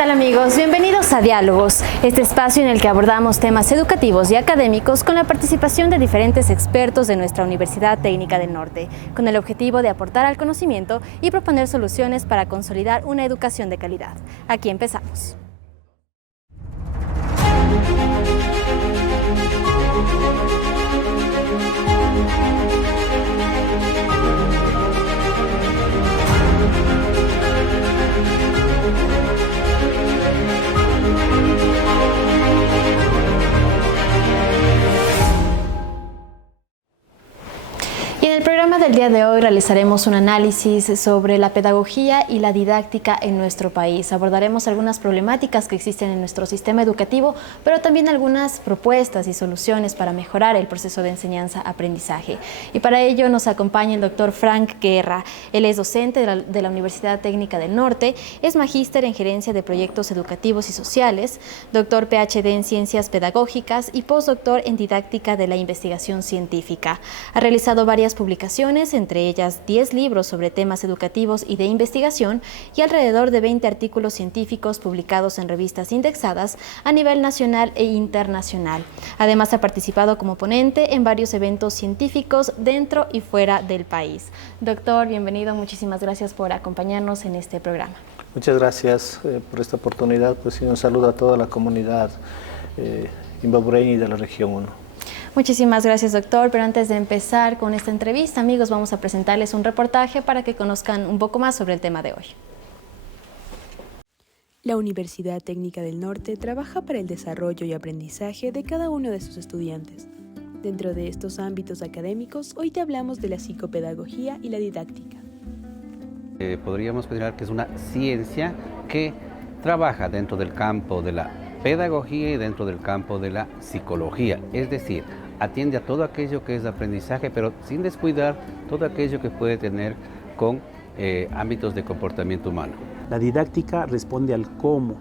tal amigos? Bienvenidos a Diálogos, este espacio en el que abordamos temas educativos y académicos con la participación de diferentes expertos de nuestra Universidad Técnica del Norte, con el objetivo de aportar al conocimiento y proponer soluciones para consolidar una educación de calidad. Aquí empezamos. Y en el programa del día de hoy realizaremos un análisis sobre la pedagogía y la didáctica en nuestro país. Abordaremos algunas problemáticas que existen en nuestro sistema educativo, pero también algunas propuestas y soluciones para mejorar el proceso de enseñanza-aprendizaje. Y para ello nos acompaña el doctor Frank Guerra. Él es docente de la Universidad Técnica del Norte, es magíster en gerencia de proyectos educativos y sociales, doctor PhD en ciencias pedagógicas y postdoctor en didáctica de la investigación científica. Ha realizado varias publicaciones, entre ellas 10 libros sobre temas educativos y de investigación y alrededor de 20 artículos científicos publicados en revistas indexadas a nivel nacional e internacional. Además, ha participado como ponente en varios eventos científicos dentro y fuera del país. Doctor, bienvenido, muchísimas gracias por acompañarnos en este programa. Muchas gracias por esta oportunidad, pues, y un saludo a toda la comunidad imbabureña y de la región 1. Muchísimas gracias, doctor, pero antes de empezar con esta entrevista, amigos, vamos a presentarles un reportaje para que conozcan un poco más sobre el tema de hoy. La Universidad Técnica del Norte trabaja para el desarrollo y aprendizaje de cada uno de sus estudiantes. Dentro de estos ámbitos académicos, hoy te hablamos de la psicopedagogía y la didáctica. Podríamos considerar que es una ciencia que trabaja dentro del campo de la pedagogía y dentro del campo de la psicología, es decir, atiende a todo aquello que es aprendizaje, pero sin descuidar todo aquello que puede tener con ámbitos de comportamiento humano. La didáctica responde al cómo,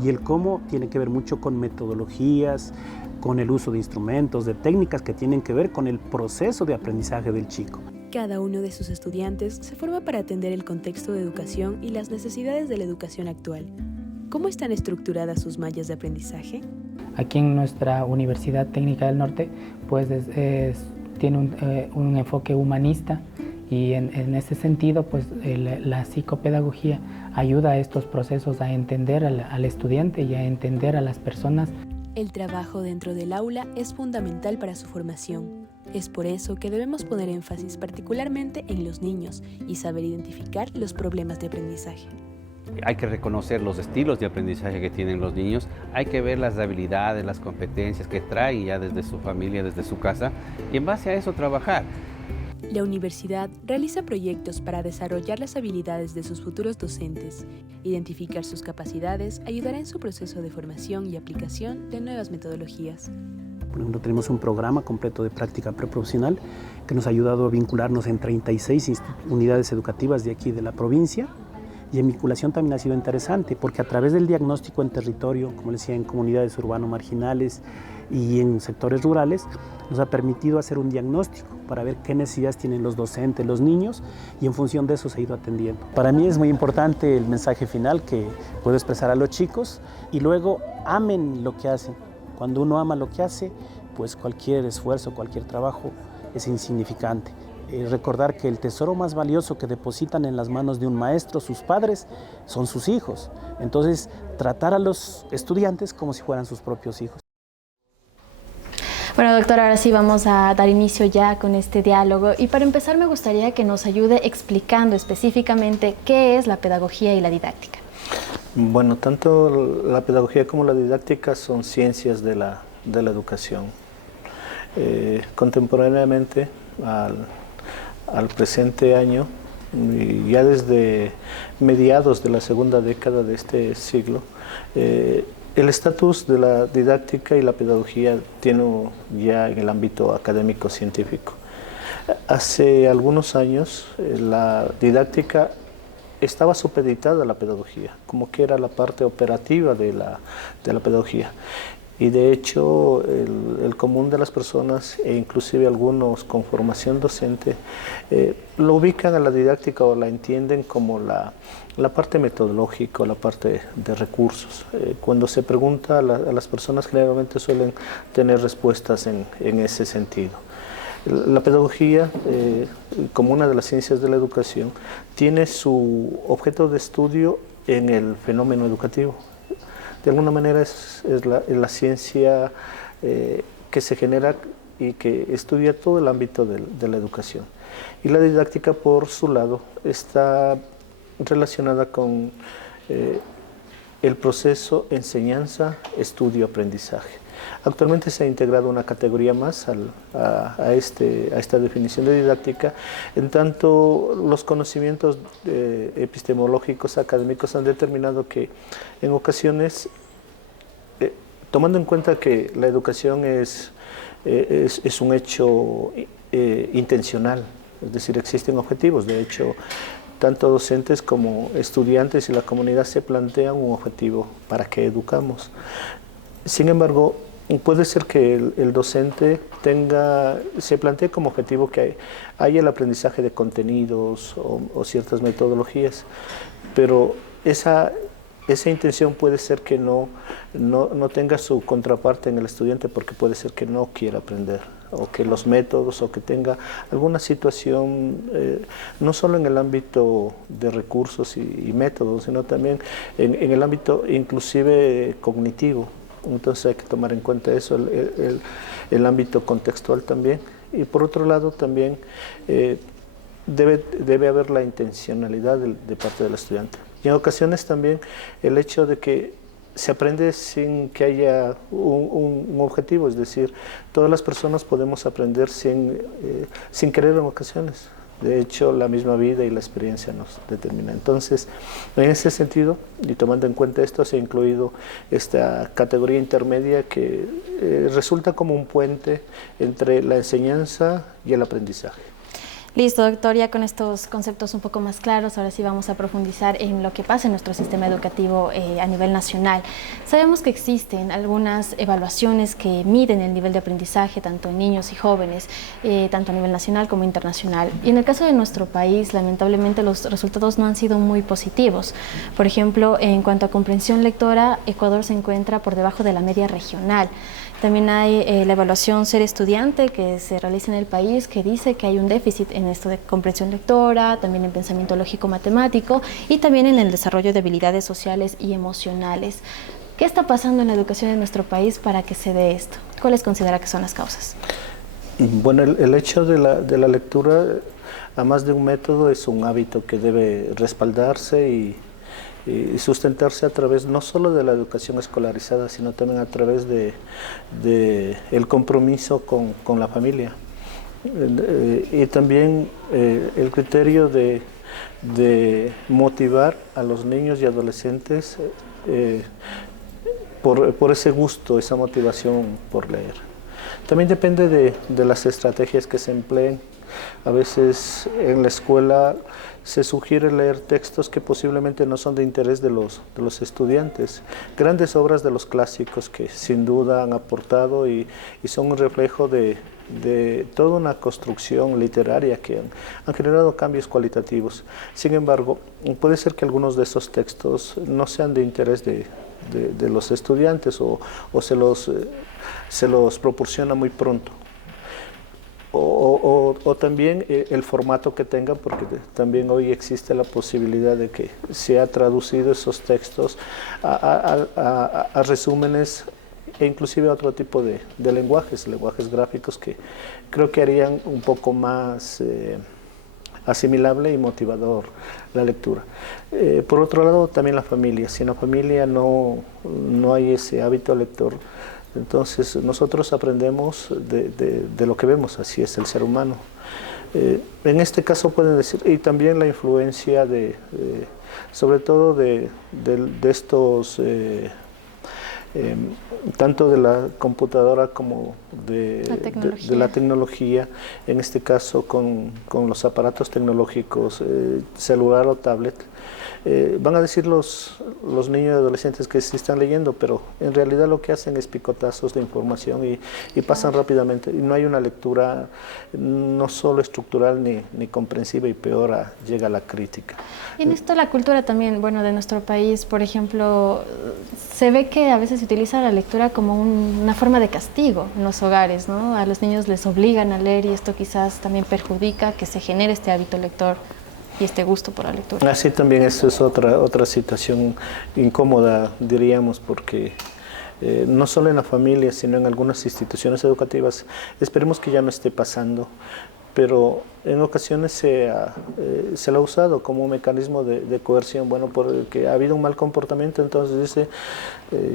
y el cómo tiene que ver mucho con metodologías, con el uso de instrumentos, de técnicas que tienen que ver con el proceso de aprendizaje del chico. Cada uno de sus estudiantes se forma para atender el contexto de educación y las necesidades de la educación actual. ¿Cómo están estructuradas sus mallas de aprendizaje? Aquí en nuestra Universidad Técnica del Norte pues tiene un enfoque humanista y en ese sentido pues la psicopedagogía ayuda a estos procesos a entender al estudiante y a entender a las personas. El trabajo dentro del aula es fundamental para su formación. Es por eso que debemos poner énfasis particularmente en los niños y saber identificar los problemas de aprendizaje. Hay que reconocer los estilos de aprendizaje que tienen los niños, hay que ver las habilidades, las competencias que traen ya desde su familia, desde su casa, y en base a eso trabajar. La universidad realiza proyectos para desarrollar las habilidades de sus futuros docentes. Identificar sus capacidades ayudará en su proceso de formación y aplicación de nuevas metodologías. Por ejemplo, tenemos un programa completo de práctica preprofesional que nos ha ayudado a vincularnos en 36 unidades educativas de aquí de la provincia. Y en vinculación también ha sido interesante porque a través del diagnóstico en territorio, como les decía, en comunidades urbano-marginales y en sectores rurales, nos ha permitido hacer un diagnóstico para ver qué necesidades tienen los docentes, los niños, y en función de eso se ha ido atendiendo. Para mí es muy importante el mensaje final que puedo expresar a los chicos y luego amen lo que hacen. Cuando uno ama lo que hace, pues cualquier esfuerzo, cualquier trabajo es insignificante. Recordar que el tesoro más valioso que depositan en las manos de un maestro, sus padres, son sus hijos. Entonces, tratar a los estudiantes como si fueran sus propios hijos. Bueno, doctor, ahora sí vamos a dar inicio ya con este diálogo. Y para empezar me gustaría que nos ayude explicando específicamente qué es la pedagogía y la didáctica. Bueno, tanto la pedagogía como la didáctica son ciencias de la educación. Contemporáneamente al presente año, y ya desde mediados de la segunda década de este siglo, el estatus de la didáctica y la pedagogía tiene ya en el ámbito académico-científico. Hace algunos años la didáctica estaba supeditada a la pedagogía, como que era la parte operativa de la pedagogía. Y de hecho el común de las personas, e inclusive algunos con formación docente, lo ubican a la didáctica o la entienden como la parte metodológica, la parte de recursos. Cuando se pregunta a las personas, generalmente suelen tener respuestas en ese sentido. La pedagogía, como una de las ciencias de la educación, tiene su objeto de estudio en el fenómeno educativo. De alguna manera es la ciencia que se genera y que estudia todo el ámbito de la educación. Y la didáctica, por su lado, está relacionada con el proceso enseñanza, estudio, aprendizaje. Actualmente se ha integrado una categoría más a esta definición de didáctica, en tanto los conocimientos epistemológicos académicos han determinado que en ocasiones, tomando en cuenta que la educación es un hecho intencional, es decir, existen objetivos. De hecho, tanto docentes como estudiantes y la comunidad se plantean un objetivo para que educamos. Sin embargo, puede ser que el docente se plantee como objetivo que haya el aprendizaje de contenidos o ciertas metodologías, pero esa intención puede ser que no tenga su contraparte en el estudiante, porque puede ser que no quiera aprender, o que los métodos, o que tenga alguna situación, no solo en el ámbito de recursos y métodos, sino también en el ámbito inclusive cognitivo. Entonces hay que tomar en cuenta eso, el ámbito contextual también. Y por otro lado también debe haber la intencionalidad de parte del estudiante. Y en ocasiones también el hecho de que se aprende sin que haya un objetivo, es decir, todas las personas podemos aprender sin querer en ocasiones. De hecho, la misma vida y la experiencia nos determina. Entonces, en ese sentido, y tomando en cuenta esto, se ha incluido esta categoría intermedia que resulta como un puente entre la enseñanza y el aprendizaje. Listo, doctor, ya con estos conceptos un poco más claros, ahora sí vamos a profundizar en lo que pasa en nuestro sistema educativo a nivel nacional. Sabemos que existen algunas evaluaciones que miden el nivel de aprendizaje, tanto en niños y jóvenes, tanto a nivel nacional como internacional. Y en el caso de nuestro país, lamentablemente los resultados no han sido muy positivos. Por ejemplo, en cuanto a comprensión lectora, Ecuador se encuentra por debajo de la media regional. También hay la evaluación Ser Estudiante que se realiza en el país, que dice que hay un déficit en esto de comprensión lectora, también en pensamiento lógico-matemático y también en el desarrollo de habilidades sociales y emocionales. ¿Qué está pasando en la educación de nuestro país para que se dé esto? ¿Cuáles considera que son las causas? Bueno, el hecho de la lectura, a más de un método, es un hábito que debe respaldarse y sustentarse a través no solo de la educación escolarizada, sino también a través de el compromiso con la familia. Y también el criterio de motivar a los niños y adolescentes por ese gusto, esa motivación por leer. También depende de las estrategias que se empleen. A veces en la escuela se sugiere leer textos que posiblemente no son de interés de los estudiantes. Grandes obras de los clásicos que sin duda han aportado y son un reflejo de toda una construcción literaria que han generado cambios cualitativos. Sin embargo, puede ser que algunos de esos textos no sean de interés de los estudiantes o se los proporciona muy pronto. O también el formato que tengan, porque también hoy existe la posibilidad de que se ha traducido esos textos a resúmenes e inclusive a otro tipo de lenguajes gráficos que creo que harían un poco más asimilable y motivador la lectura. Por otro lado, también la familia. Si en la familia no hay ese hábito lector, entonces nosotros aprendemos de lo que vemos, así es el ser humano. En este caso pueden decir, y también la influencia sobre todo de estos tanto de la computadora como de la tecnología, en este caso con los aparatos tecnológicos, celular o tablet. Van a decir los niños y adolescentes que sí están leyendo, pero en realidad lo que hacen es picotazos de información y pasan rápidamente. Y no hay una lectura no solo estructural ni comprensiva, y peor llega la crítica. Y en esto la cultura también, bueno, de nuestro país, por ejemplo, se ve que a veces se utiliza la lectura como una forma de castigo en los hogares, ¿no? A los niños les obligan a leer y esto quizás también perjudica que se genere este hábito lector y este gusto por la lectura. Así también esto es otra situación incómoda, diríamos, porque no solo en la familia, sino en algunas instituciones educativas, esperemos que ya no esté pasando, pero en ocasiones se lo ha usado como un mecanismo de coerción, bueno, porque ha habido un mal comportamiento, entonces dice,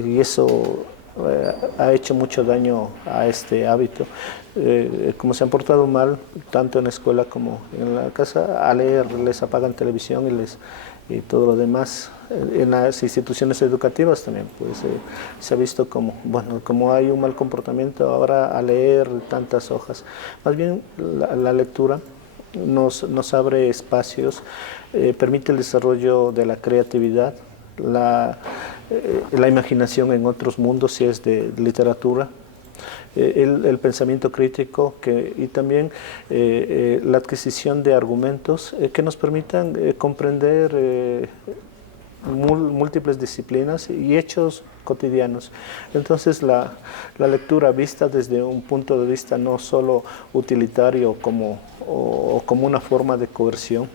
y eso ha hecho mucho daño a este hábito. Como se han portado mal, tanto en la escuela como en la casa, a leer, les apagan televisión y todo lo demás. En las instituciones educativas también, pues se ha visto como hay un mal comportamiento, ahora a leer tantas hojas. Más bien la lectura nos abre espacios, permite el desarrollo de la creatividad, la imaginación en otros mundos, si es de literatura, el pensamiento crítico y también la adquisición de argumentos que nos permitan comprender múltiples disciplinas y hechos cotidianos. Entonces la lectura vista desde un punto de vista no solo utilitario o como una forma de coerción,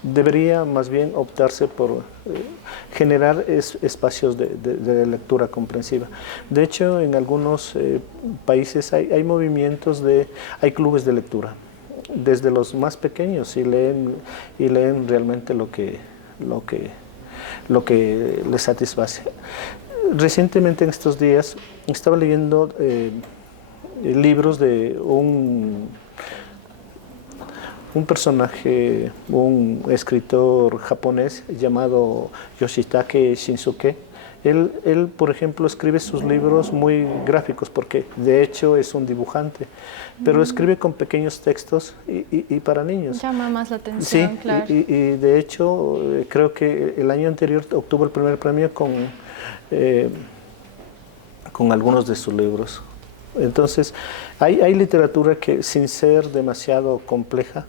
debería más bien optarse por generar espacios de lectura comprensiva. De hecho, en algunos países hay movimientos hay clubes de lectura, desde los más pequeños, y leen realmente lo que les satisface. Recientemente, en estos días, estaba leyendo libros de un personaje, un escritor japonés llamado Yoshitake Shinsuke. Él, por ejemplo, escribe sus libros muy gráficos, porque de hecho es un dibujante, pero escribe con pequeños textos y para niños. Llama más la atención, sí, claro. Y de hecho creo que el año anterior obtuvo el primer premio con algunos de sus libros. Entonces, hay literatura que, sin ser demasiado compleja,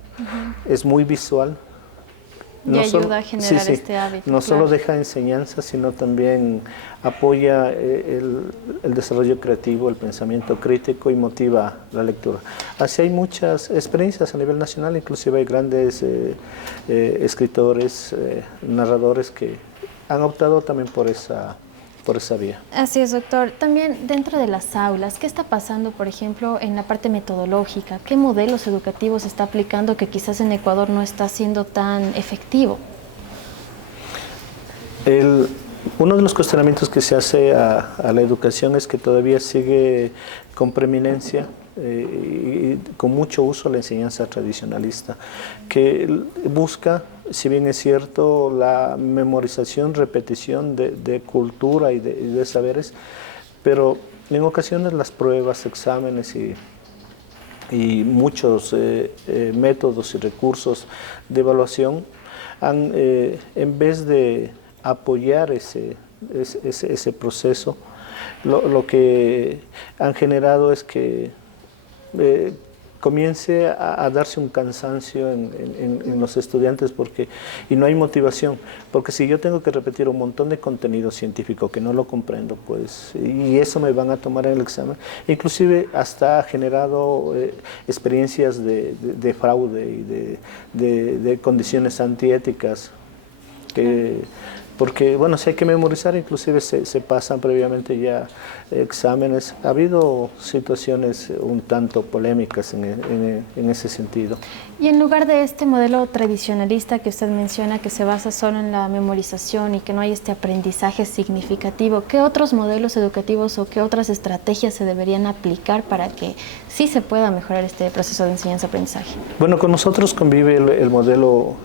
es muy visual. Y ayuda a generar este hábito. No solo deja enseñanza, sino también apoya el desarrollo creativo, el pensamiento crítico, y motiva la lectura. Así hay muchas experiencias a nivel nacional, inclusive hay grandes escritores, narradores que han optado también por esa vía. Así es, doctor. También dentro de las aulas, ¿qué está pasando, por ejemplo, en la parte metodológica? ¿Qué modelos educativos se está aplicando que quizás en Ecuador no está siendo tan efectivo? Uno de los cuestionamientos que se hace a la educación es que todavía sigue con preeminencia y con mucho uso la enseñanza tradicionalista, que busca, si bien es cierto, la memorización, repetición de cultura y de saberes, pero en ocasiones las pruebas, exámenes y muchos métodos y recursos de evaluación en vez de apoyar ese proceso, lo que han generado es que comience a darse un cansancio en los estudiantes y no hay motivación, porque si yo tengo que repetir un montón de contenido científico que no lo comprendo, pues, y eso me van a tomar en el examen, inclusive hasta ha generado experiencias de fraude y de condiciones antiéticas, porque, bueno, si hay que memorizar, inclusive se pasan previamente ya exámenes. Ha habido situaciones un tanto polémicas en ese sentido. Y en lugar de este modelo tradicionalista que usted menciona, que se basa solo en la memorización y que no hay este aprendizaje significativo, ¿qué otros modelos educativos o qué otras estrategias se deberían aplicar para que sí se pueda mejorar este proceso de enseñanza-aprendizaje? Bueno, con nosotros convive el modelo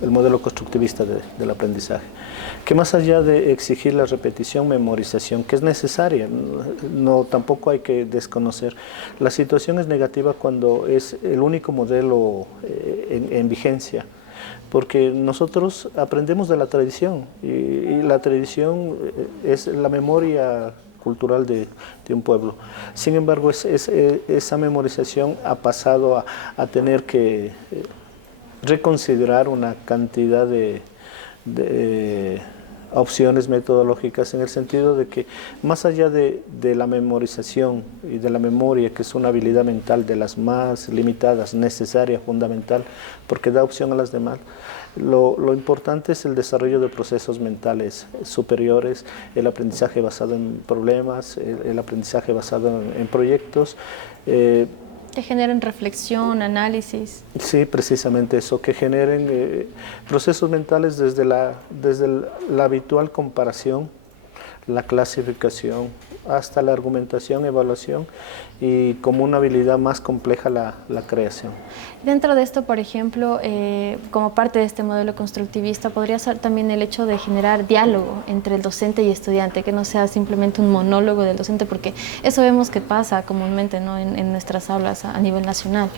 constructivista del aprendizaje, que más allá de exigir la repetición, memorización, que es necesaria, no, tampoco hay que desconocer. La situación es negativa cuando es el único modelo en vigencia, porque nosotros aprendemos de la tradición y la tradición es la memoria cultural de un pueblo. Sin embargo, esa memorización ha pasado a tener que reconsiderar una cantidad de opciones metodológicas, en el sentido de que más allá de la memorización y de la memoria, que es una habilidad mental de las más limitadas, necesaria, fundamental, porque da opción a las demás, lo importante es el desarrollo de procesos mentales superiores, el aprendizaje basado en problemas, el aprendizaje basado en proyectos. Que generen reflexión, análisis. Sí, precisamente eso, que generen procesos mentales desde la habitual comparación, la clasificación, hasta la argumentación, evaluación, y como una habilidad más compleja la creación. Dentro de esto, por ejemplo, como parte de este modelo constructivista, podría ser también el hecho de generar diálogo entre el docente y estudiante, que no sea simplemente un monólogo del docente, porque eso vemos que pasa comúnmente, ¿no?, en nuestras aulas a nivel nacional.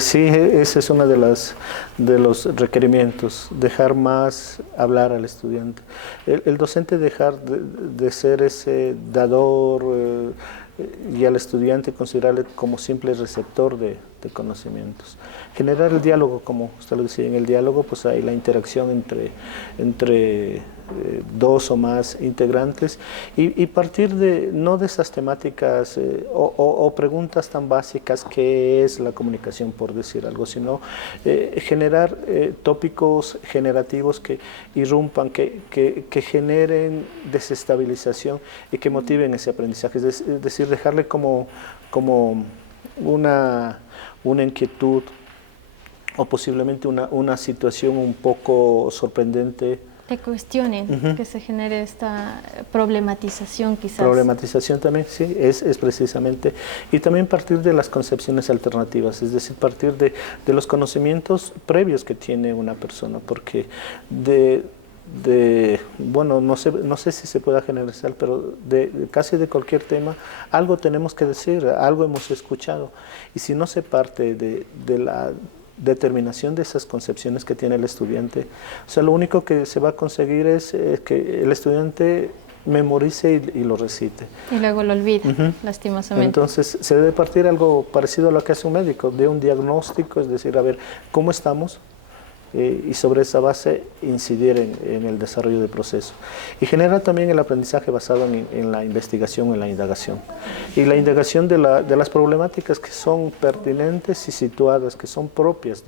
Sí, ese es uno de los requerimientos, dejar más hablar al estudiante. El docente dejar de ser ese dador y al estudiante considerarle como simple receptor de conocimientos. Generar el diálogo, como usted lo decía, en el diálogo pues hay la interacción entre dos o más integrantes y partir no de esas temáticas o preguntas tan básicas que es la comunicación, por decir algo, sino generar tópicos generativos que irrumpan, que generen desestabilización y que motiven ese aprendizaje, es decir, dejarle como una inquietud o posiblemente una situación un poco sorprendente. Que cuestionen, que se genere esta problematización quizás. Problematización también, sí, es precisamente. Y también partir de las concepciones alternativas, es decir, partir de los conocimientos previos que tiene una persona, porque bueno, no sé si se pueda generalizar, pero casi de cualquier tema, algo tenemos que decir, algo hemos escuchado. Y si no se parte de la determinación de esas concepciones que tiene el estudiante, o sea, lo único que se va a conseguir es que el estudiante memorice y lo recite. Y luego lo olvida, lastimosamente. Entonces, se debe partir algo parecido a lo que hace un médico, de un diagnóstico, es decir, a ver, ¿cómo estamos? Y sobre esa base incidir en el desarrollo del proceso. Y genera también el aprendizaje basado en la investigación, en la indagación. Y la indagación de las problemáticas que son pertinentes y situadas, que son propias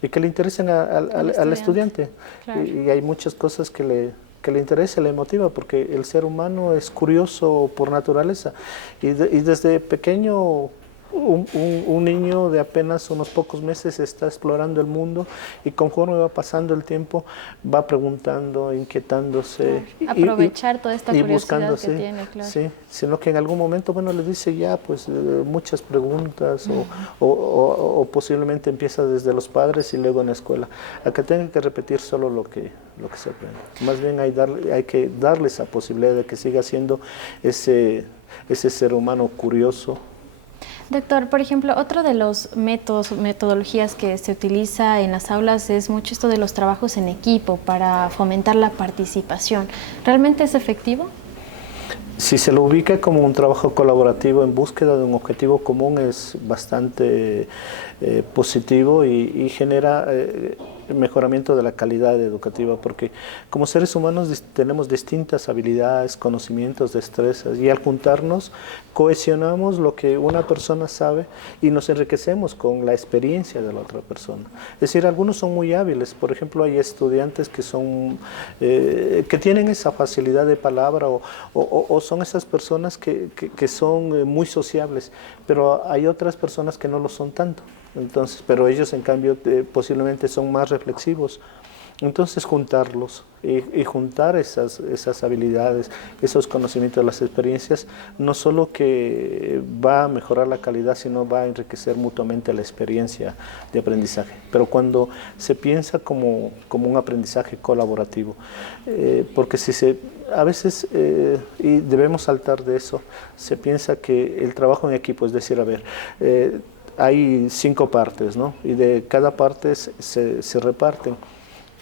y que le interesan al estudiante. Claro. Y hay muchas cosas que le interesa, le motiva, porque el ser humano es curioso por naturaleza. Y desde pequeño un niño de apenas unos pocos meses está explorando el mundo y conforme va pasando el tiempo va preguntando, inquietándose. Aprovechar toda esta curiosidad buscando, que tiene, claro. Sí, sino que en algún momento, bueno, le dice ya pues muchas preguntas o posiblemente empieza desde los padres y luego en la escuela, a que tenga que repetir solo lo que se aprende. Más bien hay que darle esa posibilidad de que siga siendo ese ser humano curioso. Doctor, por ejemplo, otro de los metodologías que se utiliza en las aulas es mucho esto de los trabajos en equipo para fomentar la participación. ¿Realmente es efectivo? Si se lo ubica como un trabajo colaborativo en búsqueda de un objetivo común, es bastante positivo y genera mejoramiento de la calidad educativa, porque como seres humanos tenemos distintas habilidades, conocimientos, destrezas, y al juntarnos cohesionamos lo que una persona sabe y nos enriquecemos con la experiencia de la otra persona. Es decir, algunos son muy hábiles, por ejemplo, hay estudiantes que son que tienen esa facilidad de palabra o son esas personas que son muy sociables, pero hay otras personas que no lo son tanto. Entonces, pero ellos en cambio posiblemente son más reflexivos Entonces juntarlos y juntar esas habilidades, esos conocimientos, las experiencias, no solo que va a mejorar la calidad, sino va a enriquecer mutuamente la experiencia de aprendizaje. Pero cuando se piensa como un aprendizaje colaborativo, porque a veces, y debemos saltar de eso, se piensa que el trabajo en equipo, es decir, a ver, hay 5 partes, ¿no? Y de cada parte se reparten.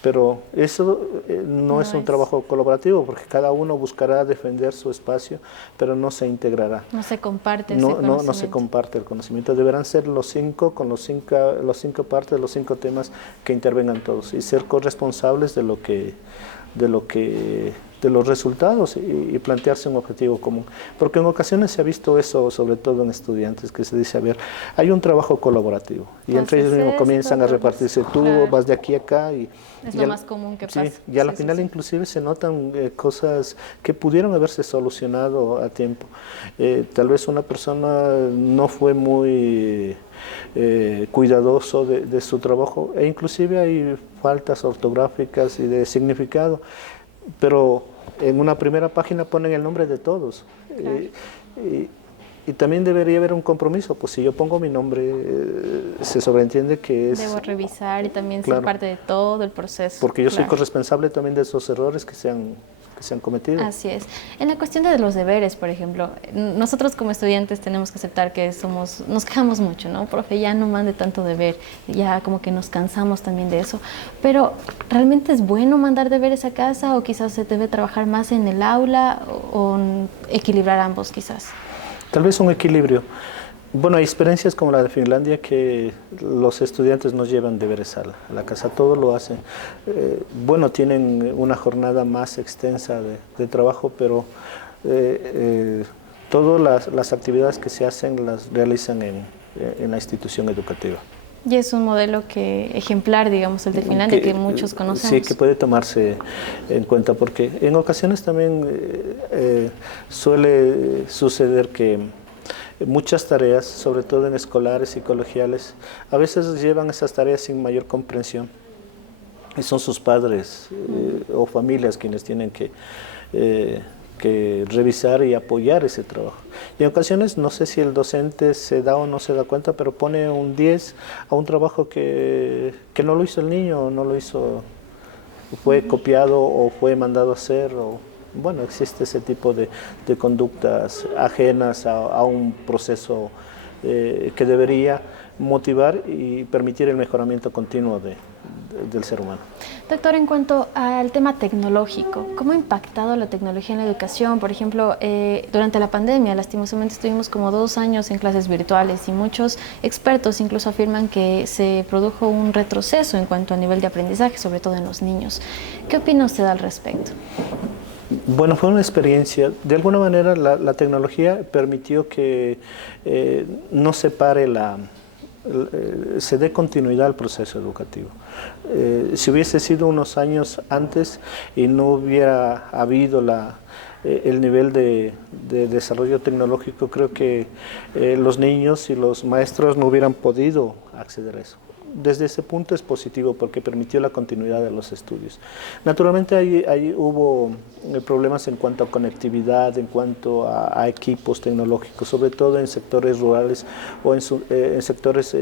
Pero eso no es un trabajo colaborativo, porque cada uno buscará defender su espacio, pero no se integrará. No se comparte ese conocimiento. No se comparte el conocimiento. Deberán ser los 5 con los cinco partes, los 5 temas que intervengan todos y ser corresponsables de los resultados y plantearse un objetivo común. Porque en ocasiones se ha visto eso, sobre todo en estudiantes, que se dice, a ver, hay un trabajo colaborativo y entre ellos mismos comienzan a repartirse, tú vas de aquí a acá y es lo más común que pasa. Y a la final inclusive se notan cosas que pudieron haberse solucionado a tiempo. Tal vez una persona no fue muy cuidadoso de su trabajo e inclusive hay faltas ortográficas y de significado, pero en una primera página ponen el nombre de todos. Claro. Y también debería haber un compromiso, pues si yo pongo mi nombre, se sobreentiende que es... Debo revisar y también ser parte de todo el proceso. Porque yo soy corresponsable también de esos errores que se han cometido. Así es. En la cuestión de los deberes, por ejemplo, nosotros como estudiantes tenemos que aceptar que nos quejamos mucho, ¿no? Profe, ya no mande tanto deber, ya como que nos cansamos también de eso. Pero, ¿realmente es bueno mandar deberes a casa o quizás se debe trabajar más en el aula o equilibrar ambos quizás? Tal vez un equilibrio. Bueno, hay experiencias como la de Finlandia que los estudiantes no llevan deberes a la casa, todo lo hacen. Bueno, tienen una jornada más extensa de trabajo, pero todas las actividades que se hacen las realizan en la institución educativa. Y es un modelo ejemplar, digamos, el de Finlandia, que muchos conocemos. Sí, que puede tomarse en cuenta, porque en ocasiones también suele suceder que muchas tareas, sobre todo en escolares y colegiales, a veces llevan esas tareas sin mayor comprensión. Y son sus padres o familias quienes tienen que revisar y apoyar ese trabajo. Y en ocasiones, no sé si el docente se da o no se da cuenta, pero pone un 10 a un trabajo que no lo hizo el niño, o no lo hizo, fue copiado o fue mandado a hacer. Bueno, existe ese tipo de conductas ajenas a un proceso que debería motivar y permitir el mejoramiento continuo del ser humano. Doctor, en cuanto al tema tecnológico, ¿cómo ha impactado la tecnología en la educación? Por ejemplo, durante la pandemia, lastimosamente estuvimos como 2 años en clases virtuales y muchos expertos incluso afirman que se produjo un retroceso en cuanto a nivel de aprendizaje, sobre todo en los niños. ¿Qué opina usted al respecto? Bueno, fue una experiencia. De alguna manera la tecnología permitió que no se pare se dé continuidad al proceso educativo. Si hubiese sido unos años antes y no hubiera habido el nivel de desarrollo tecnológico, creo que los niños y los maestros no hubieran podido acceder a eso. Desde ese punto es positivo porque permitió la continuidad de los estudios. Naturalmente ahí hubo problemas en cuanto a conectividad, en cuanto a equipos tecnológicos, sobre todo en sectores rurales o en sectores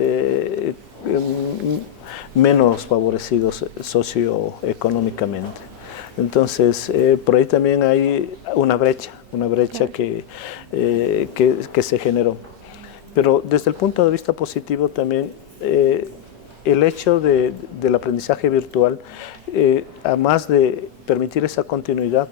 menos favorecidos socioeconómicamente. Entonces, por ahí también hay una brecha que se generó. Pero desde el punto de vista positivo también, el hecho del aprendizaje virtual, además de permitir esa continuidad,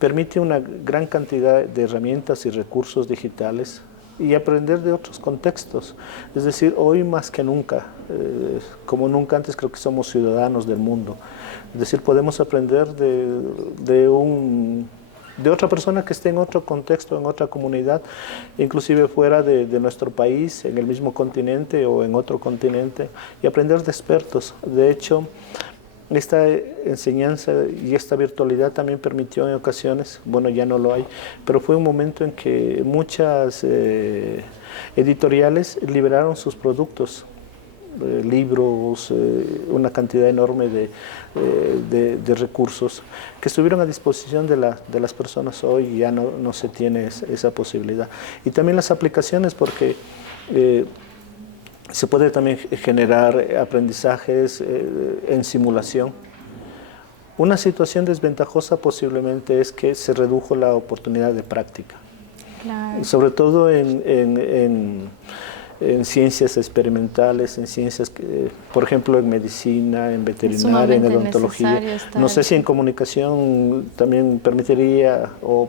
permite una gran cantidad de herramientas y recursos digitales y aprender de otros contextos. Es decir, hoy más que nunca, como nunca antes, creo que somos ciudadanos del mundo. Es decir, podemos aprender de otra persona que esté en otro contexto, en otra comunidad, inclusive fuera de nuestro país, en el mismo continente o en otro continente, y aprender de expertos. De hecho, esta enseñanza y esta virtualidad también permitió en ocasiones, bueno, ya no lo hay, pero fue un momento en que muchas editoriales liberaron sus productos libros, una cantidad enorme de recursos que estuvieron a disposición de las personas. Hoy ya no se tiene esa posibilidad. Y también las aplicaciones, porque se puede también generar aprendizajes en simulación. Una situación desventajosa posiblemente es que se redujo la oportunidad de práctica. Claro. Sobre todo en ciencias experimentales, en ciencias, por ejemplo, en medicina, en veterinaria, en odontología. No sé si en comunicación también permitiría o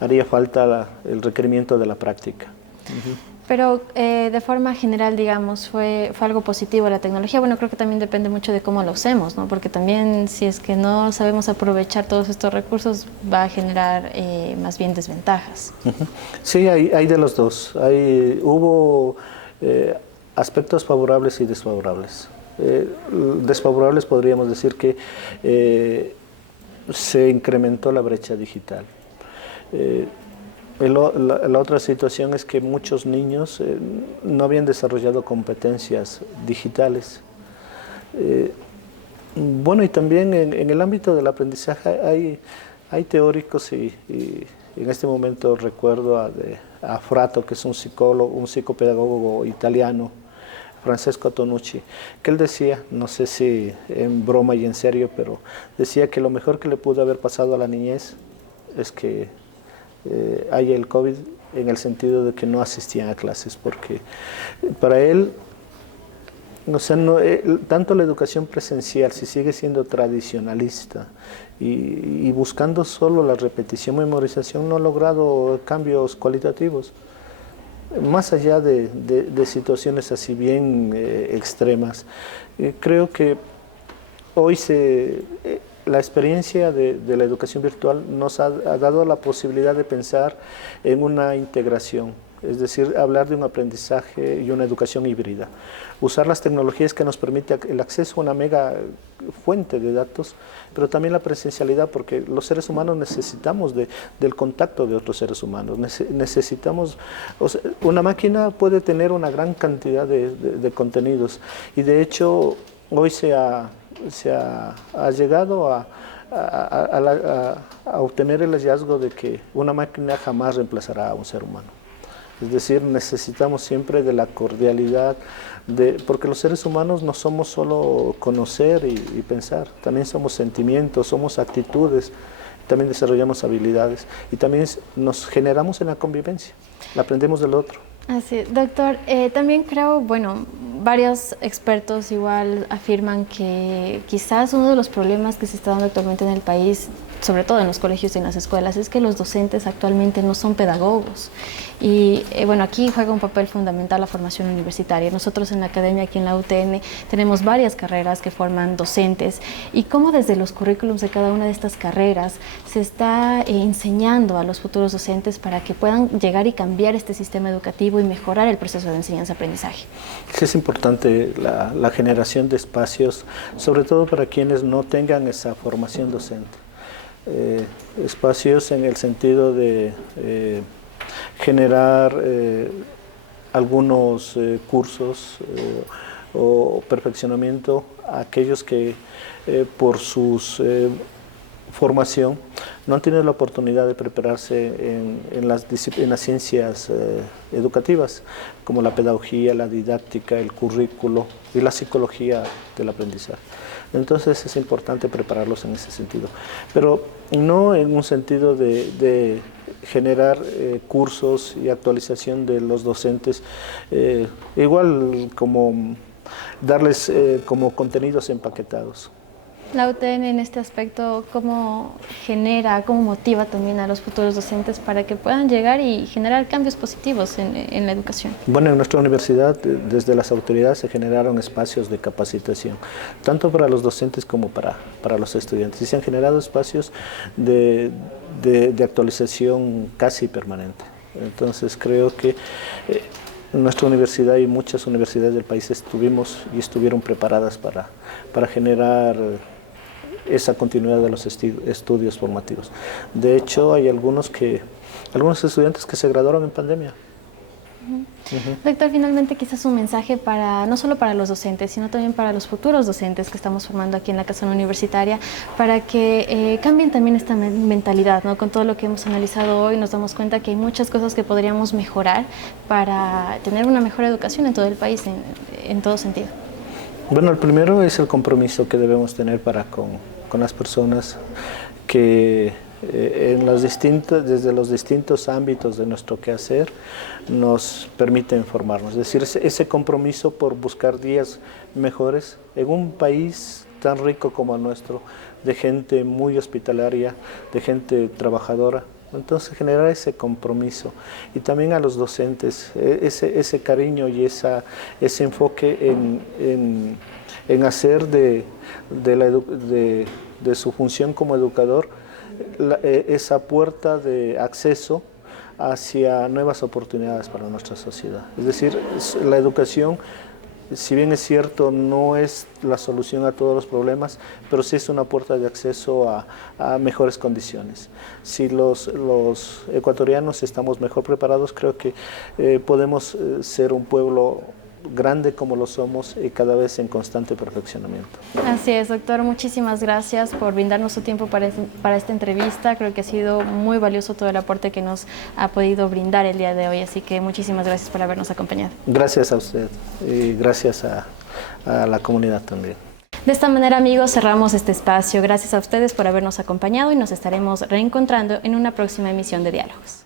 haría falta el requerimiento de la práctica. Pero de forma general, digamos, fue algo positivo la tecnología. Bueno, creo que también depende mucho de cómo lo usemos, ¿no? Porque también si es que no sabemos aprovechar todos estos recursos, va a generar más bien desventajas. Sí, hay de los dos. Hubo aspectos favorables y desfavorables. Desfavorables podríamos decir que se incrementó la brecha digital. La otra situación es que muchos niños no habían desarrollado competencias digitales. Bueno, y también en el ámbito del aprendizaje hay teóricos y en este momento recuerdo a Frato, que es un psicólogo, un psicopedagogo italiano, Francesco Tonucci, que él decía, no sé si en broma y en serio, pero decía que lo mejor que le pudo haber pasado a la niñez es que haya el COVID, en el sentido de que no asistían a clases, porque para él, o sea, tanto la educación presencial, si sigue siendo tradicionalista y buscando solo la repetición, memorización, no ha logrado cambios cualitativos. Más allá de situaciones así bien extremas, creo que hoy la experiencia de la educación virtual nos ha dado la posibilidad de pensar en una integración, es decir, hablar de un aprendizaje y una educación híbrida. Usar las tecnologías que nos permite el acceso a una mega fuente de datos, pero también la presencialidad, porque los seres humanos necesitamos del contacto de otros seres humanos. Necesitamos, o sea, una máquina puede tener una gran cantidad de contenidos, y de hecho hoy se ha llegado a obtener el hallazgo de que una máquina jamás reemplazará a un ser humano. Es decir, necesitamos siempre de la cordialidad, porque los seres humanos no somos solo conocer y pensar, también somos sentimientos, somos actitudes, también desarrollamos habilidades y también nos generamos en la convivencia, aprendemos del otro. Así, doctor, también creo, bueno, varios expertos igual afirman que quizás uno de los problemas que se está dando actualmente en el país, sobre todo en los colegios y en las escuelas, es que los docentes actualmente no son pedagogos. Y bueno, aquí juega un papel fundamental la formación universitaria. Nosotros en la academia, aquí en la UTN, tenemos varias carreras que forman docentes, y cómo desde los currículums de cada una de estas carreras se está enseñando a los futuros docentes para que puedan llegar y cambiar este sistema educativo y mejorar el proceso de enseñanza-aprendizaje. Sí, es importante la generación de espacios, sobre todo para quienes no tengan esa formación docente. Espacios en el sentido de generar algunos cursos o perfeccionamiento a aquellos que por su formación no han tenido la oportunidad de prepararse en las ciencias educativas, como la pedagogía, la didáctica, el currículo y la psicología del aprendizaje. Entonces es importante prepararlos en ese sentido, pero no en un sentido de generar cursos y actualización de los docentes, igual como darles como contenidos empaquetados. La UTN en este aspecto, ¿cómo genera, cómo motiva también a los futuros docentes para que puedan llegar y generar cambios positivos en la educación? Bueno, en nuestra universidad, desde las autoridades se generaron espacios de capacitación, tanto para los docentes como para los estudiantes, y se han generado espacios de actualización casi permanente. Entonces creo que en nuestra universidad y muchas universidades del país estuvieron preparadas para generar esa continuidad de los estudios formativos. De hecho, hay algunos estudiantes que se graduaron en pandemia. Doctor, finalmente quizás un mensaje para, no solo para los docentes, sino también para los futuros docentes que estamos formando aquí en la Casona Universitaria, para que cambien también esta mentalidad, ¿no? Con todo lo que hemos analizado hoy nos damos cuenta que hay muchas cosas que podríamos mejorar para tener una mejor educación en todo el país, en todo sentido. Bueno, el primero es el compromiso que debemos tener con las personas que desde los distintos ámbitos de nuestro quehacer nos permiten formarnos. Es decir, ese compromiso por buscar días mejores en un país tan rico como el nuestro, de gente muy hospitalaria, de gente trabajadora. Entonces generar ese compromiso y también a los docentes, ese cariño y ese enfoque en hacer de su función como educador esa puerta de acceso hacia nuevas oportunidades para nuestra sociedad. Es decir, la educación, si bien es cierto, no es la solución a todos los problemas, pero sí es una puerta de acceso a mejores condiciones. Si los ecuatorianos estamos mejor preparados, creo que podemos ser un pueblo grande como lo somos y cada vez en constante perfeccionamiento. Así es, doctor. Muchísimas gracias por brindarnos su tiempo para esta entrevista. Creo que ha sido muy valioso todo el aporte que nos ha podido brindar el día de hoy, así que muchísimas gracias por habernos acompañado. Gracias a usted y gracias a la comunidad también. De esta manera, amigos, cerramos este espacio. Gracias a ustedes por habernos acompañado y nos estaremos reencontrando en una próxima emisión de Diálogos.